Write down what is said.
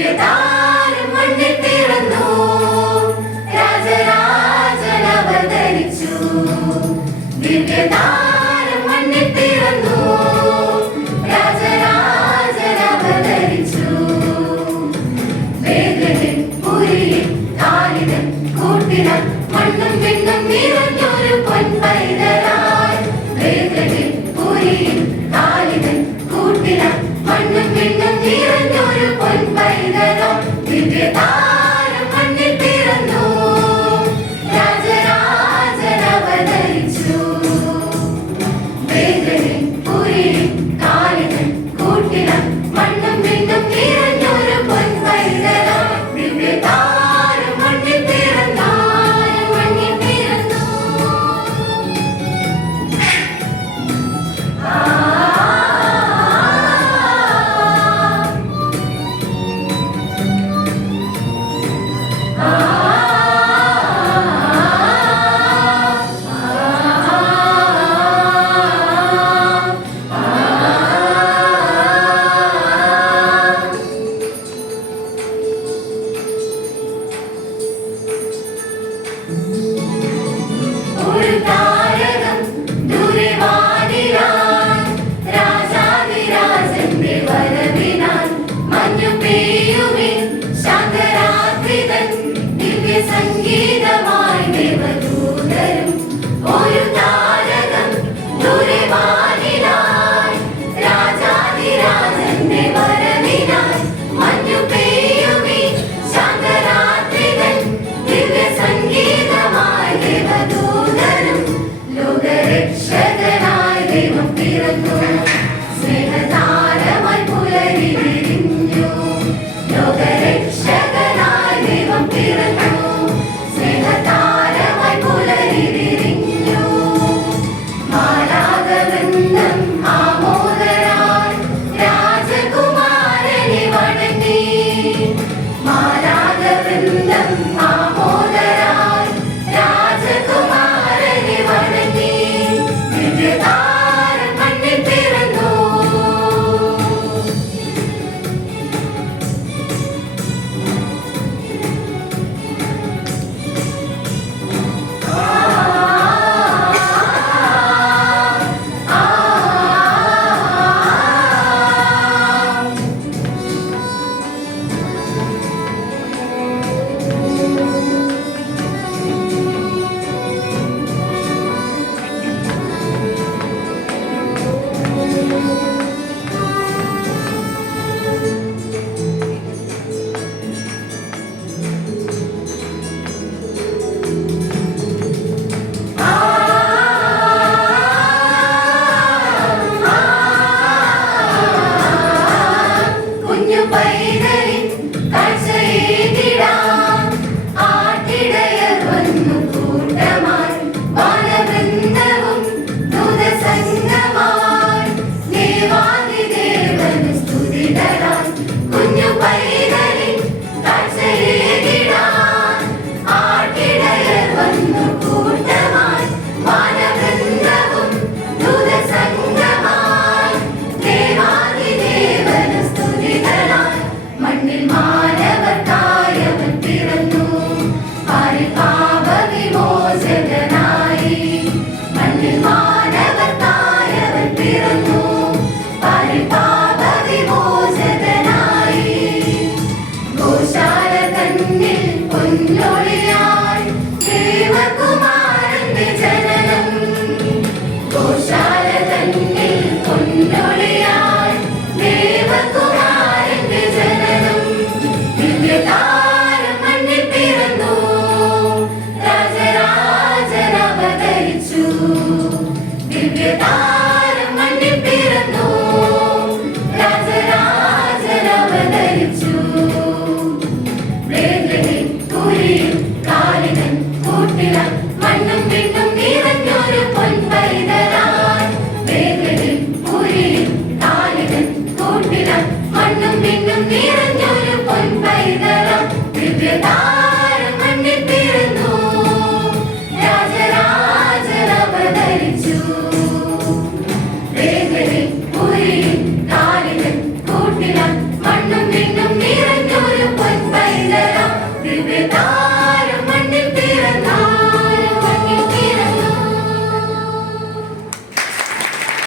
ദിവ്യതാരം മണ്ണിൽ പിറന്നു, രാജരാജൻ അവതരിച്ചു. ദിവ്യതാരം മണ്ണിൽ പിറന്നു, രാജരാജൻ അവതരിച്ചു. ബേത്ലഹേം പുരിയിൽ ദാവീദിൻ കൂട്ടിനാൽ മണ്ണും വിണ്ണും നിറഞ്ഞൊരു പൊൻപൈതലായി. ബേത്ലഹേം പുരിയിൽ ദാവീദിൻ കൂട്ടിനാൽ മണ്ണും വിണ്ണും നിറഞ്ഞൊരു പൊൻപൈതലോ. ദിവ്യതാരം മണ്ണിൽ പിറന്നു, രാജരാജൻ അവതരിച്ചു. ബേത്ലഹേം പുരിയിൽ ദാവീദിൻ കൂട്ടിനാൽ മണ്ണും വിണ്ണും നിറഞ്ഞൊരു പൊൻപൈതലോ. ദിവ്യതാരം മണ്ണിൽ പിറന്നു, മണ്ണിൽ പിറന്നു. ഒരു താരകം ദൂരെ വാനിലായി, രാജാധിരാജന്റെ വരവിനാൽ മഞ്ഞു പെയ്യുമേ ശാന്തരാത്രിതൻ ദിവ്യ സംഗീതമായി ദേവദൂതരും. ഒരു താരകം ദൂരെ വാനിലായി, രാജാധിരാജന്റെ വരവിനാൽ മഞ്ഞു പെയ്യുമേ ശാന്തരാത്രിതൻ ദിവ്യ സംഗീതമായി ദേവദൂതരും. ലോകരക്ഷകനായി ദൈവം പിറന്നു, സ്നേഹതാരമായി പുലരി വിരിഞ്ഞു. ലോകരക്ഷകനായി ദൈവം പിറന്നു, സ്നേഹതാരമായി പുലരി വിരിഞ്ഞു. മാലാഖവൃന്ദം ആമോദരായി രാജകുമാരനെ വണങ്ങി. മാലാഖവൃന്ദം ആമോദരായി രാജകുമാരനെ വണങ്ങി. ദിവ്യതാരം മണ്ണിൽ പിറന്നു. കുഞ്ഞു പൈതലിൻ കാഴ്ചയേകിടാം, ആട്ടിടയർ വന്നു കൂട്ടമായി. വാനവൃന്ദവും ദൂതസംഘമായി ദേവാദിദേവന് സ്തുതികളായി. കുഞ്ഞു പൈതലിൻ കാഴ്ചയേകിടാം, ആട്ടിടയർ വന്നു കൂട്ടമായി. വാനവൃന്ദവും ദൂതസംഘമായി ദേവാദിദേവന് സ്തുതികളായി. മണ്ണിൽ മാന